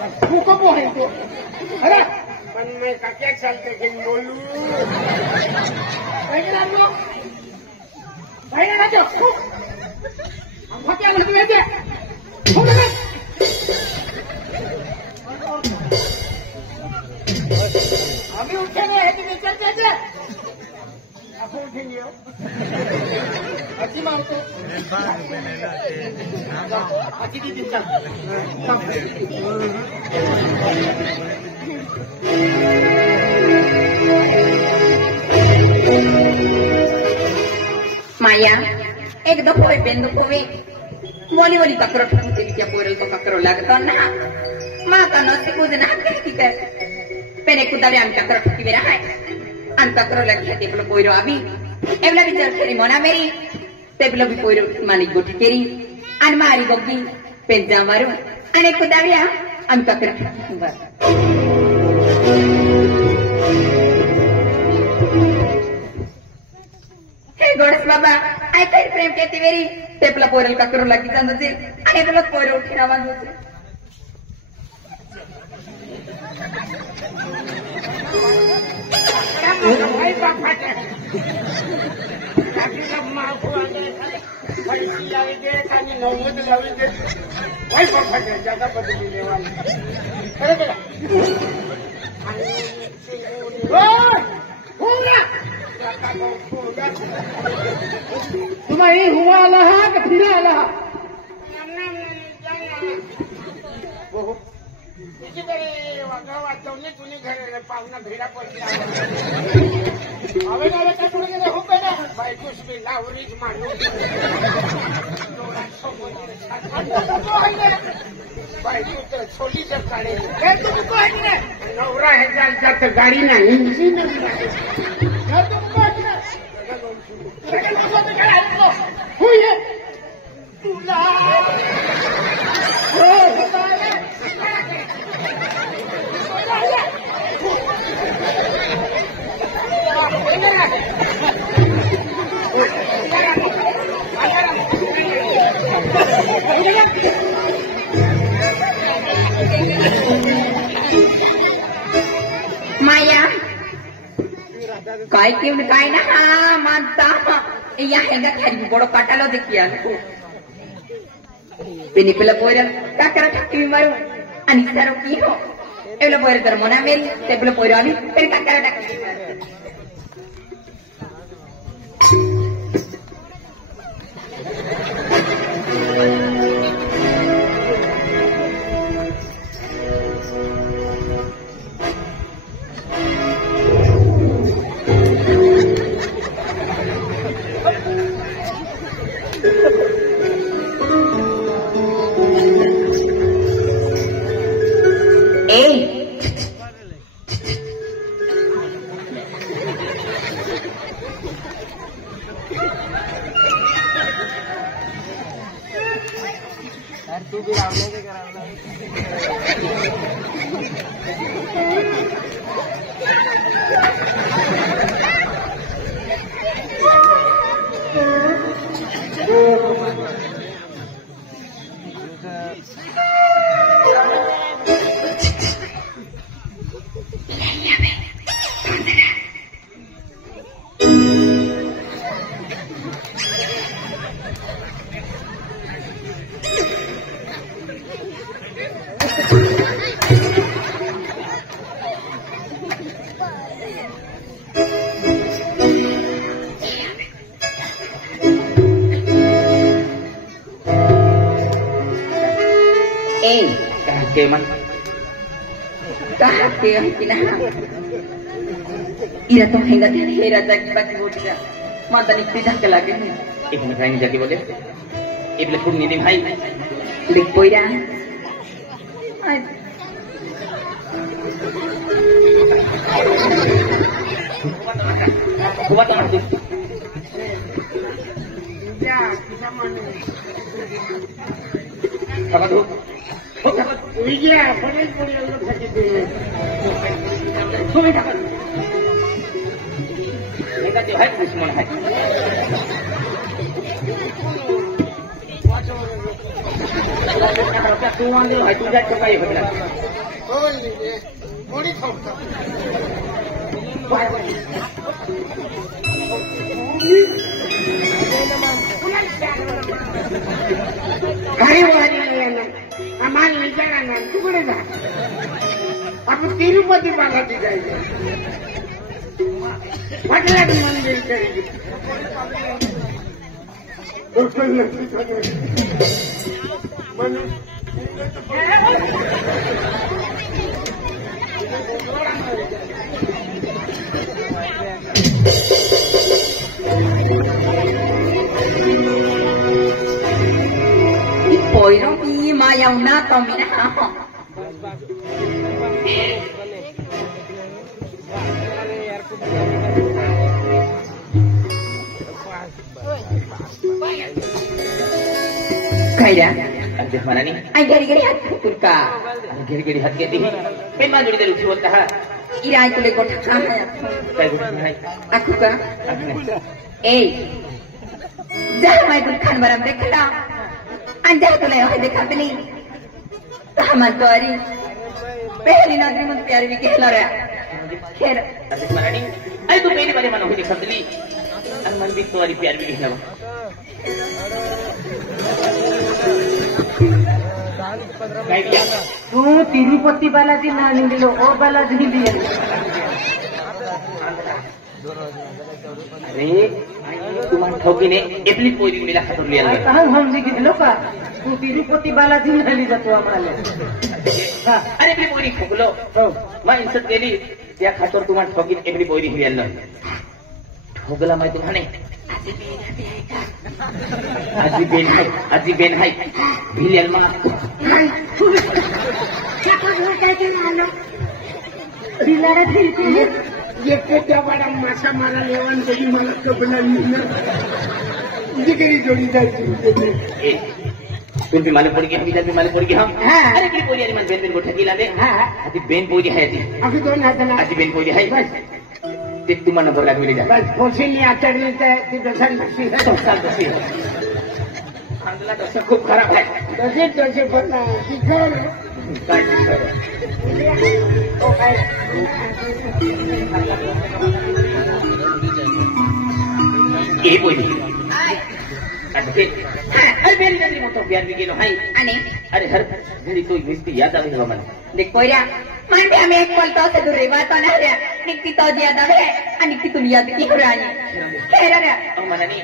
मुको पोहे तो अरे पण मैं क्या चलते कि बोलू भाई ना लो भाई ना जो हम क्या बोलते हैं हो ना अभी उठेंगे है कि चलते हैं आप उठेंगे अच्छी मार तो अच्छी दी चल Maya, एक दफो बेंदो कोवे मोली मोली ककरो ठुते क्या पोरल तो ककरो लगतो ना मां का नो से कुछ ना कहती कर पेने कुदारे अन ककरो ठुकी बेरा है अन ककरो लगी ते पलो पोइरो अभी एवला विचार करी मोना मेरी तेबलो भी पोइरो मानी गोटी केरी अन मारी गोगी पेंजा मारू अने कुदारे अन ककरो ठुकी बर गोडस बाबा आई काय प्रेम केती वेरी तेपला पोरल ककरो लागी जांदते आणि तुला पोर उठी आवाज होते भाई बापा काकी का मां को आने बड़ी लावे दे कानी नौमत लावे दे भाई बापा के ज्यादा बदलने वाले अरे बेटा ओए होगा तुम्हारी हुआ लहा कि फिरा लहा इसी तरी वाचवणे तुनी घरे पाहुणा भेडा पडली हवे नावे काय पुढे गेले हो पेना बायकोस बी लावरीच माणूस बायको तर छोलीच काढे नवरा हे जात गाडी नाही माया काय केवढं काय ना हा मानता या हेगा खाली बडो काटालो देखिया तिने पेला पोर काकरा ठक्की मारू आणि सारो की हो एवढा पोर तर मना मेल ते पेला पोर आणि ते काकरा ठक्की तू भी रावले के करावला के मन कहा के किना इरा तो हेंगा थे हेरा जाकी बाकी बोटिया माता ने पिता के लागे एक मिनट भाई जाके बोले इबले फुड नी भाई लिख पोइरा हुआ तो मत या किसा माने अब तो विजया फनेल पुरी लोग सकिते तुम्हें क्या हेंगा ते है दुश्मन है harusnya tuan dia itu jadi pakai benar. Oh ini, mori kau tak. Kari wajib yang aman menjalankan tu boleh tak? Apa Tirupati Balaji jaya? Macam lagi mandir cari. Mana? Poiro ni mayau na tomina ha. Kaira, Ada mana ni? ai gari-gari hat putulka. Giri-giri hati hati. Memang jadi dari ujian dah. Ira itu le kota kaya. Kayak gini. Aku ka? Eh. Jangan mai bukan barang dekla. Anda tu le hai dekha beli. Rahmat tuari. Pehli nadri mun pyari vi kehla ra. Kher. Ada mana ni? Ayo tu pehli pada mana hujan kembali. Aman bi tuari biar bi kehla. तू तिरुपति बालाजी ना निघलो ओ बालाजी लिया अरे तुम्हारे ठोकी ने aptly पोरी मिला खतर लिया ले कहाँ हम जी गिलो का तू तिरुपति बालाजी ना ली जातो आम्हाला अरे एपली पोरी ठोकलो मैं इंसत केली त्या खातर तुम्हारे ठोकी ने एपली पोरी लिया ले ठोकला मैं तुम्हाने आजी बेन है भिलियन मा दिलारा दिलते हैं ये क्या बड़ा माशा मारा लेवन बड़ी मला तो बना नहीं जिगरी जोड़ी जाती ए तुम भी मालूम पड़ गया हम इधर भी मालूम पड़ गया हम अरे की पोरी अरे मन बेन बेन को ठगी ला दे आजी बेन पोरी है जी अभी दोन हाताला आजी बेन पोरी है ते तुम्हारा नंबर लागले जा बस कोशिनी आचरली ते दसन नशी है संस्कार दसी है आंदला दस खूब खराब है दसे पण तिखर काय ओ काय ए पोरी अरे अरे बेन बेन मोटो प्यार भी गेलो हाय Ani, अरे हर घड़ी तो मिस्ती याद आवे है मन देख पोया. Mandi ame ek pol to se durre ba to na re. Nikti to dia da ve. Ani ki tu lihat ki hurani. Kera re. अब मना नहीं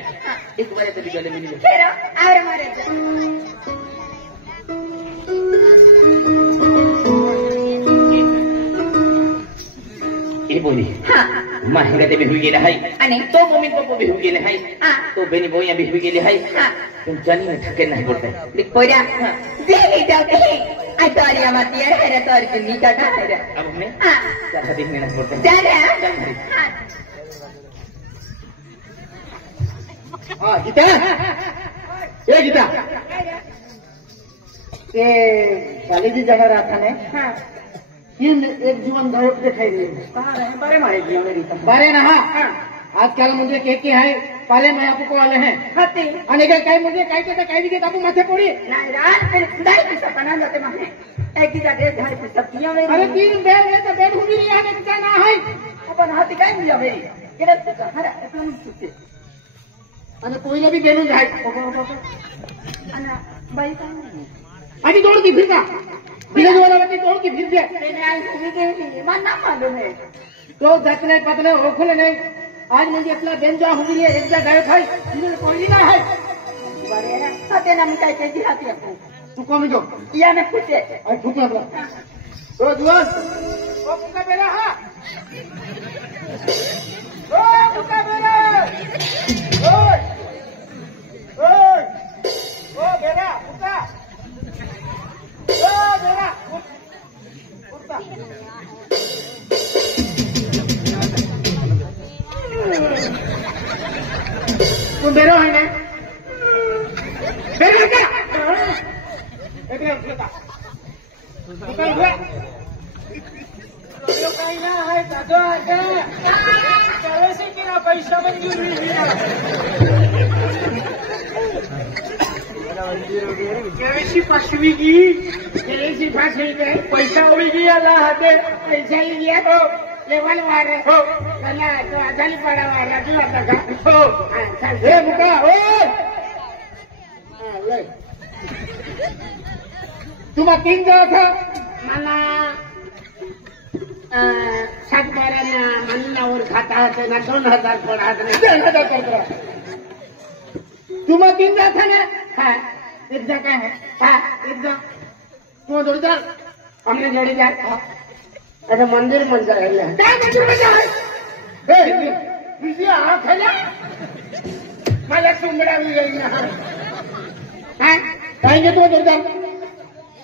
एक बार तो गले मिली Kera, aur mare. ए बोली Ha. माहेगा ते भी हुई गेले हाय Ani. तो मम्मी पापा भी हुई गेले हाय Ah. तो बेनी बोया भी हुई गेले हाय Ha. तुम जानी में ठके नहीं बोलते Dik poya. Dili jauh ni. Ai to ari amati era era to ari ni ka ka era. अब हमने Ha. क्या देखने नहीं बोलते Jare. चल भाई Ha. हां गीता ए गीता ते कॉलेज जगह रहा ने Ha. ये एक जीवन गायब दिखाई दे Bare mare dia meri ta. बारे ना हाँ आजकल मुझे के है पाले मैं आपको वाले हैं Hati. अनेक काय मुझे काय के काय भी के आपको माथे पड़ी Nai ran per dai bisa panan jate mane. Ek kita deh hari bisa dia me. अरे तीन बैग है तो बैग हुई नहीं आने का ना है अपन hati kai dia me. Kira tu hara itu mesti. अने कोई भी बेनू जाए Ana baik kan. अभी दौड़ की फिर का बिना वाला बच्चे दौड़ की फिर दे Ini ai ini mana malu me. तो दतले पतले ओखले नहीं आज मुझे इतना बेंजा हुई है एक जगह गए भाई इन्होंने कोई ना है Bare na hati na mikai ke di hati aku. तू कौन जो Ia me kuce. आई ठुक लगा तो जुआन ओ पुका बेरा हां ओ पुका बेरा ओए ओए ओ बेरा पुका ओ बेरा पुका तुम बेरो है ना बेरो क्या एक minute bukan gua. Kalau kayaknya hai kado ada. Kalau sih kira paisa mencuri dia. Kelshi पाचवी गी केळशी पाचवी गे पैसा उडी गी आला हाते पैसा घ्या हो लेवल वार हो त्याला तो आजारी पडा वारला तू आता का हो हे मुका हो तुम्हाला 3 दिवस मला 7 बारांना महिन्यावर खाता होते ना 2000 पडा 2000 पडा तुम्हाला 3 दिवस ना हा एकदा काय है हा एकदा तू जोडीदार हमने जोडीदार अच्छा मंदिर मन जायला काय मंदिर मन जाय तुझी हा खाला मला सुंबडावी गेली ना हा काय घेतो जोडीदार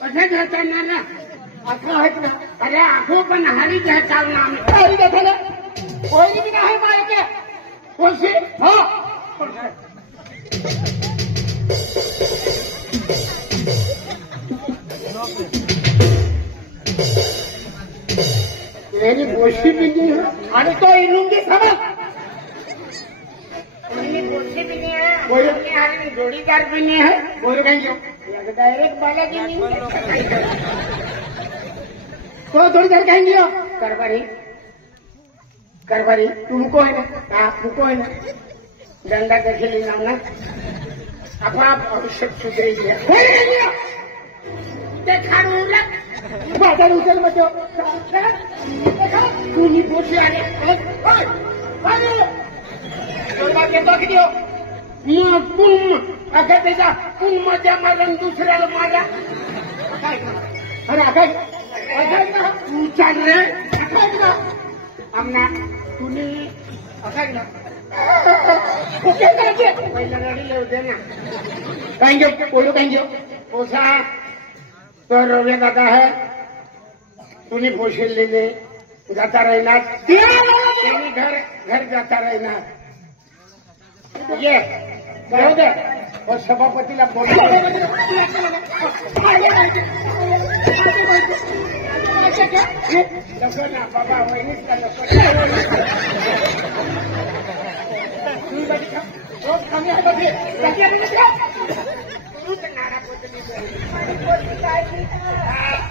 असं घालताना ना असं आहेत ना अरे आखो पण हारी घ्यायचा ना आम्ही हारी घ्यायचा ना कोणी बी नाही माहिती कोणशी हो मेरी गोष्टी भी नहीं है आणि तो इलूंगी समझ गोष्टी भी नहीं है जोड़ीदार भी नहीं है बोल कहेंगे डायरेक्ट बालाजी नहीं तो जोड़ीदार कहेंगे करबारी तुमको है ना आपको है ना डंडा देखे लेना ना आप भविष्य सुधरेगी बाजार उचल बचो तुम्ही पोचले आले किती मग कुण अगं त्याचा कुण मध्ये मारण दुसऱ्याला मारा अरे अगं विचार रे आमना तुम्ही असाय ना पहिला गाडी येऊ दे ना काय घेऊ बोलू काय घेऊ पोसा तो रव्या दादा है तूने पोषण लेने जाता रहना घर जाता रहना ये कहो दे और सभापतीला बोल ना बाबा वहिनीच का कमी आहे बघे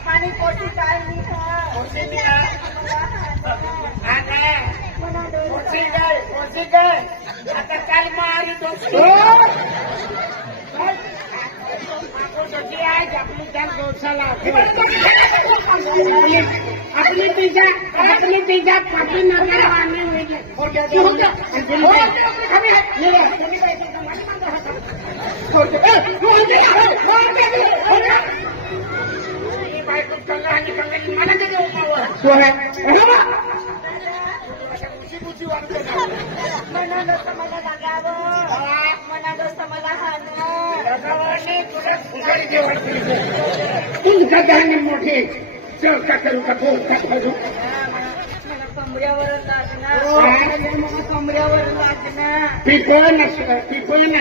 पाणी पोटी काय आता काल मारी तो आपली त्या गौशाला आपली पिझ्झा पाठी नगर आणले मला तुमचा धान्य मोठे चल का करू का कमऱ्यावर पिपळण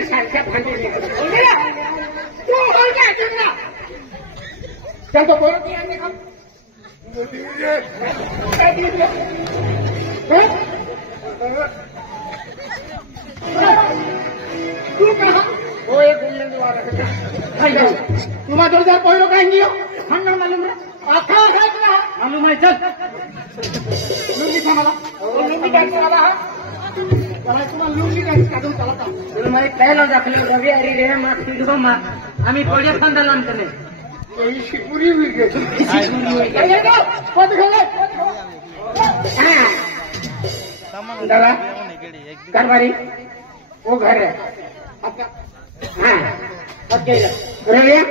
सारख्या फांदी त्याचं बरोबर तुम्हा 2000 पहिलो काय घेऊ सांगा मालूम मालूम आहे चल लुंगी मला लुंगी टॅक्स आला हा तुम्हाला लुंगी टॅक्स काढून चालता तुला माहिती पहिला दाखले रवी अरे रे मा फिरगो मा आम्ही पडे फांदा लांबतने ही शिपुरी हुई गे पद घाले दादा कारभारी वो घर है हाँ रविया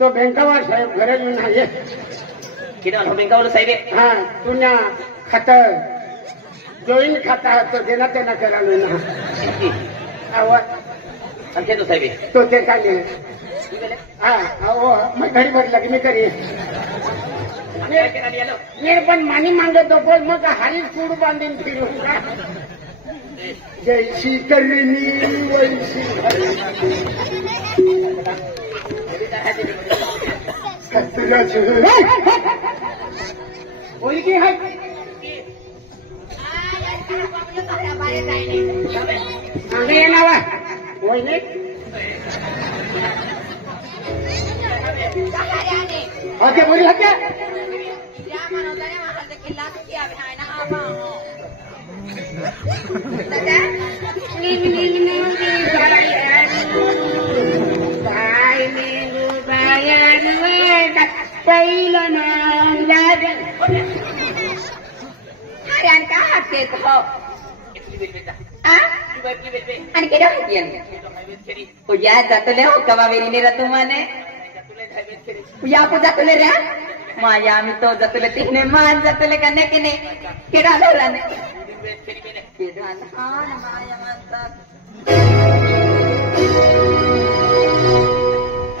तो बँकावर साहेब घरे येऊन आहे किती बँकावर साहेब हा तुझ्या खात जॉईन खाता तो देना त्यांना करालो ना तो साहेब तो ते काढले हा हो मग घडी भरला की मी करी पण मानी मागतो पण मग हारी सूड बांधून फिरून का जैसी करणी वैसी बोली की है आगे ये नाव वहिनी आगे बोली हत्या आणि केडा पूजा जातले हो कवा वेरीने रा तुम्हाने पूजा को जातले रे माया आम्ही तो जातले तिने मान जातले का नेकीने केडा लावलाने केडा आन माया मानतात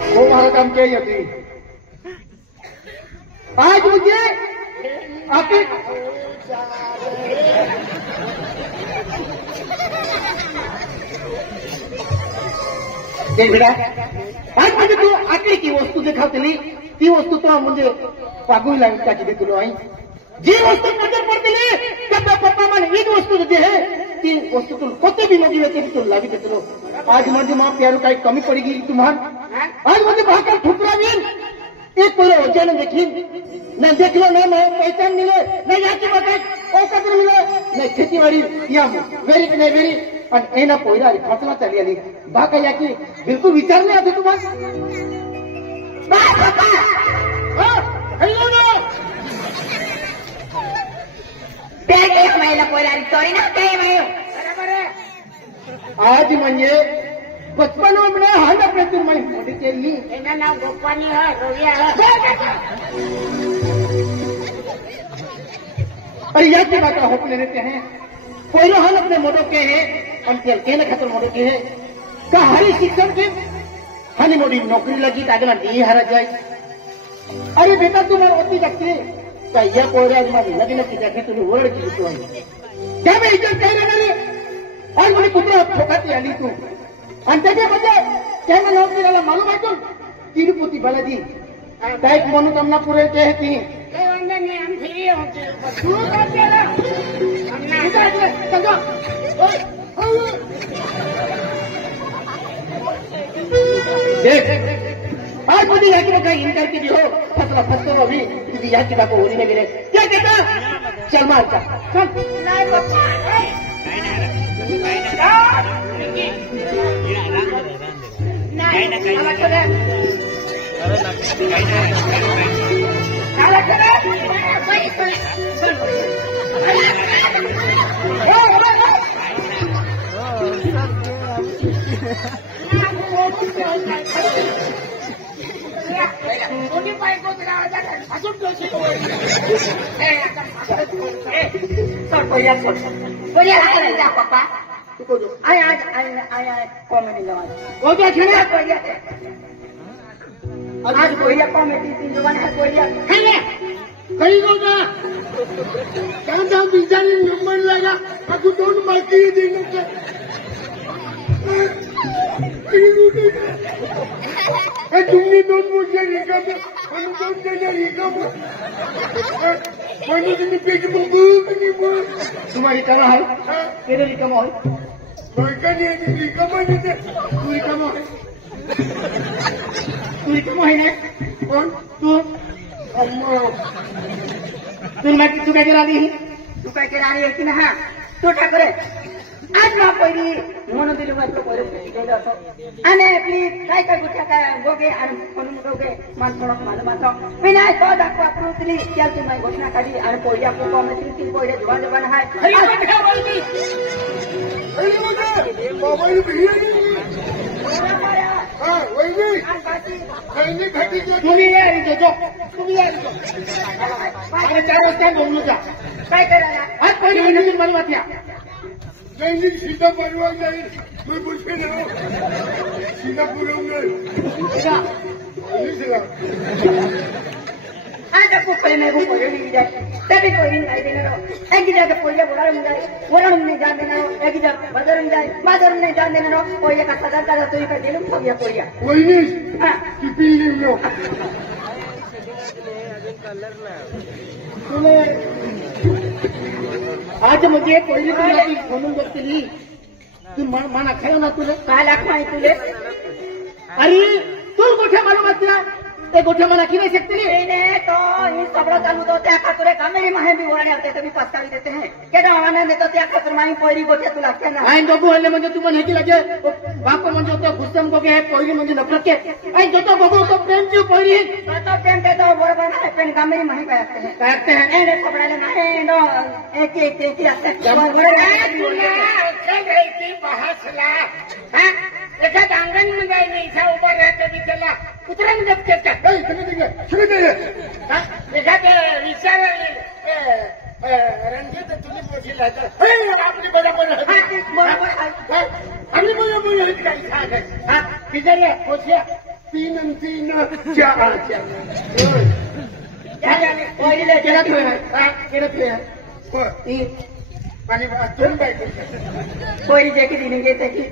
वो महाराज काम क्या होती आज मुझे आपके आज म्हणजे तू आकडी की वस्तू देखावतली ती वस्तू तो म्हणजे पागू लागली त्याची देतलो आई जी वस्तू नजर पडतली त्या पप्पा मन ही वस्तू जे है ती वस्तू तू कोते भी लगी वेते तू लावी देतलो आज म्हणजे मा प्यारू काही कमी पड़ी गेली तुम्हार आज म्हणजे भाकर ठुकरावीन एक पूरे वचन देखीन न देखलो न मैं पहचान मिले न याची मदत ओ कदर मिले न खेतीवाड़ी या वेरी ने वेरी पण एना पोयरा फसला चाली आली बाका याकी बिलकुल विचार नाही आते तुम्हाला एक महिला पोयरारी चोरी ना काही मायो आज म्हणजे 55 में हाल अपने तुम मैं मोटी केली એના નામ ગોપાની હે રોવિયા હે और याची बाका होपले रहते हैं पोयरो हाल अपने मोटो के हैं और तेल के न खतर मोटो के है का हरी शिक्षण के हानि मोटी नौकरी लगी तागला नी हारा जाए अरे बेटा तुम्हारे ओती लगती का या पोयरा मारी लगी लगी जाके तुम्हें वर्ड की तो है क्या मैं इज्जत कह रहा रे और मुझे कुत्रा ठोकाती आली तू आणि त्याच्या म्हणजे त्यांना नोकरी दिला मालूम आहे तू तिरुपती बालाजी काय मनोकामना पुरे के है ती એ વંદને આમ ફેરી હોતી બધું કરતેલા અમને चलो देख आज मुझे याकी बाका इनकार की भी हो फसला फसलो अभी तुझी याकी बाका होरी में गिरे क्या कहता चल मार का चल નાય પપ્પા નાય આવા કરે આવા કરે કોની પાસે ગોતરા હતા હસું તો છે સર પોયા લાગે જા પપ્પા तू को जो આય આય કોમેડી લવા वो क्या छेड़े પોયા आज પોયા કોમેડી થી જોવાના હે પોયા खेलने कहीं को का क्या बिजारी नंबर लगा aku दोन मार्की देने के तुमने दोन मुझे रिका में हम दोन जने रिका में मैंने तुमने पेट में भूख नहीं बोल तुम्हारी कमा है तेरे रिका में है मैं नहीं है रिका में नहीं है तू रिका में है तू रिका में है ना कौन तू अम्मा तू काय करा दी तू काय केला आणि की ना तो ठाकरे आज ना पहिली म्हणून दिली वाटलं पहिलं केलं होतं आणि आपली काय काय गुठ्या काय गोगे आणि म्हणून गोगे मान थोडं माझं माझं मी नाही तो दाखवा आपण उचली त्या तुम्ही घोषणा काढली आणि पहिल्या कोकमाची तीन पहिल्या जवान जवान आहे तुम्ही यारी जो तुम्ही यारी जो आणि त्या रस्त्यात बोलू जा काय करायला आज पहिली म्हणजे मला वाटल्या नहीं सीधा बनवा नहीं मैं पूछे ना सीधा पूरा आज आपको पहले मैं वो कोई नहीं जाए तभी कोई नहीं देना रहो एक ही जगह कोई वरण में जाए वरण में जान देना रहो एक ही जगह बाजार में जाए बाजार में जान देना रहो कोई का सदर का तो का दिल हो गया कोई वही नहीं हां टिपिल नहीं लो आज मुझे पहिली तुला म्हणून बघतली तू मना खायो ना तुले काय लाखमाई तुले अरे तू गोठ्या मालूम असल्या ते गोठ्या मला की नाही शकते तो ही सगळं चालू तो त्या खातुरे कामेरी माहे बी वरणे होते तुम्ही पस्तावी देते हैं केडा आवाने देतो त्या खातुर माही पहिली गोठ्या तुला लागते ना आईन बघू हल्ले म्हणजे तू म्हणे की लगे बाप म्हणजे होतो गुस्सम गोगे है पहिली म्हणजे नफरत के आईन जो तो बघू तो प्रेम की पहिली तो प्रेम के तो बरोबर ना पण कामेरी माही काय असते काय असते हैं एने सगळ्याला नाही नो एक असते बहासला हा एखाद अंगण मध्ये इच्छा उभा राहते मी त्याला कुत्र्याने गप एखाद विचार रणजित तुझी पोचील आपली बरोबर आपली बरोबर बिचारे पोचल्या 3 आणि 3 4 आणि दोन बायको कोई जेकी दिन घेते की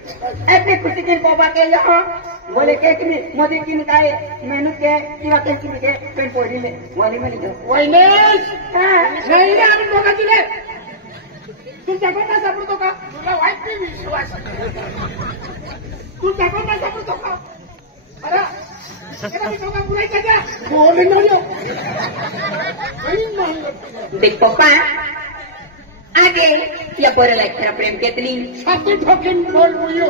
अपने खुशी दिन बाबा के यहाँ बोले के कि मोदी की निकाय मेहनत के किंवा त्यांची के पण पोरी ले वाली में लिखो वैनेश नाही आपण दोघा दिले तू जगात सापडतो का तुला वाईट नाही विश्वास तू जगात सापडतो का अरे एका मी दोघा बुरायचा का बोल नाही देख पप्पा आगे या पोराला खरा प्रेम केतली छाती ठोकीन बोल बोलू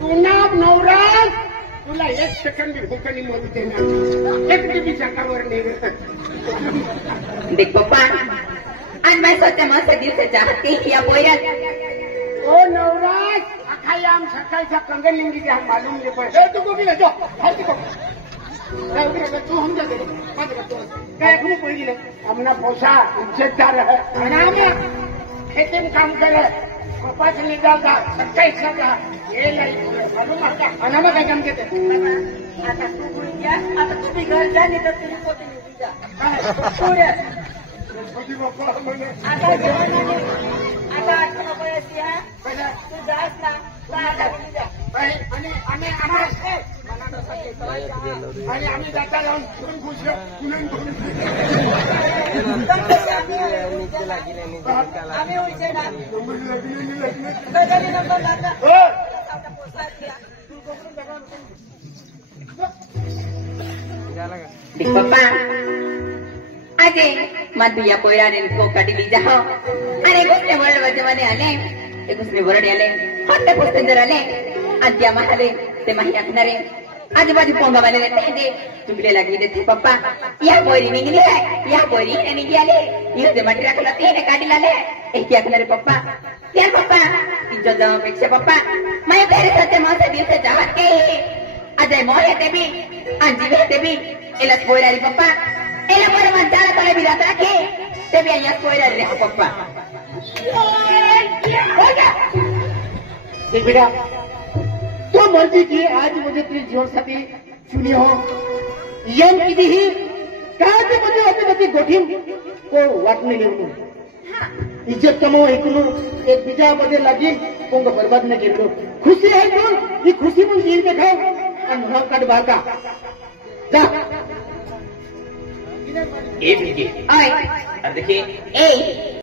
पुन्हा नवराज तुला 1 सेकंड भी भूकनी मरू देणार एक भी जगावर नाही देख पप्पा आज मैं सोचा मस्त दिल से चाहती ही या पोरा ओ नवराज अखाई आम सकाळच्या कंगलिंगी द्या मालूम ले पर तू को भी ले जो हल्दी को तू हम जाते काय कुणी पहिली ले हमना पोसा इज्जतदार है अनाम खेती में काम करे कपास निकालता 27 लगा ये लाई मालूम आता अनामा काय काम केते आता तू बोलिया आता तू भी घर जा नहीं तो तेरी पोती नहीं जा पोरे गणपती बाप्पा म्हणे आता जेवण नाही आता 8 रुपयाची आहे पहिला तू जास ना आता बोली जा आणि आम्ही आम्हाला आणि आम्ही जाता जाऊन दोन खुश आम्ही उलटे ना लग्न कधी नंबर लागला पप्पा आगे मातू या पोयाने को काढली जाहो अरे उसने वर्ड वजवाने आले एक उसने वर्ड आले हत्ते पुस्तंजर आले आद्या महाले ते माही आखणारे आजूबाजू पोंगा वाले रहते हैं तुमले लगी देते पप्पा या पोरी निघली है या पोरी ने निघली आले ये जे मटरा खला ते काढी लाले एक आखणारे पप्पा क्या पप्पा तुझ्या जवळपेक्षा पप्पा मैं तेरे सत्य मासे दिल से चाहते अजय मोहे ते भी अंजी ते भी एला पोरारी पप्पा एला पर मंताला तळे भी रात राखे ते भी અહીંયા पोरारी रे पप्पा देख बेटा तो मर्जी की आज मुझे तेरी जीवन साथी चुनी हो यम की ही काय ते म्हणजे होते ती गोठीम को वाटणे घेऊन इज्जत कमो एकूण एक बीजा मध्ये लागीन कोंग बर्बाद न केलो खुशी आहे कोण ही खुशी पण जीव देखाव आणि भाव काढ बाका जा ए भी ओए अब देखिए ए